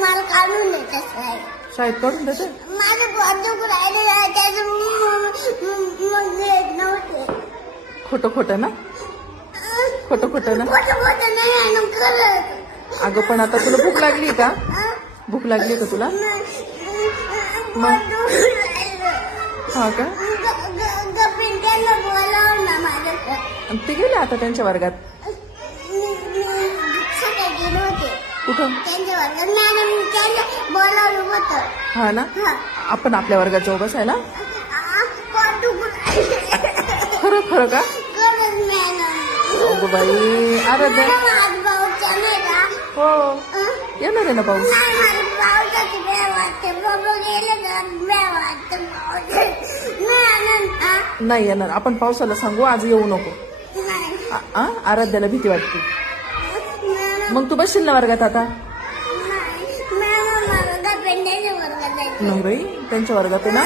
मला काढून देतात शाळेत काढून देते. माझं पोट दुखू राहिलं त्याचं मग येत नव्हते. खोटं खोटं ना, खोटं खोटं ना. खोटं नाही आहे ना खरं. अगं पण आता तुला भूक लागली का? भूक लागली का तुला? मग हा का? त्यांना बोलावं ना माझ्याकडे. ते गेले आता त्यांच्या वर्गात. सकाळी गेले होते. कुठं? त्यांच्या वर्गात मॅडम त्यांना बोलावलं होतं. हा ना. आपण आपल्या वर्गात जाऊ बसायला. पोट दुखू राहिलं. खरं खरं का? खरंच मॅडम. अगं बाई आराध्या. आज भाऊच्या नाही का? हो येणार आहे ना पाऊस. नाही मला पावसाची भ्या वाटते. बाबा गेले का भ्या वाटते पावसाची. नाही येणार. आपण पावसाला सांगू आज येऊ नको. आराध्याला भीती वाटते. मग तू बसशील ना वर्गात आता? नाही बाई त्यांच्या वर्गात आहे ना.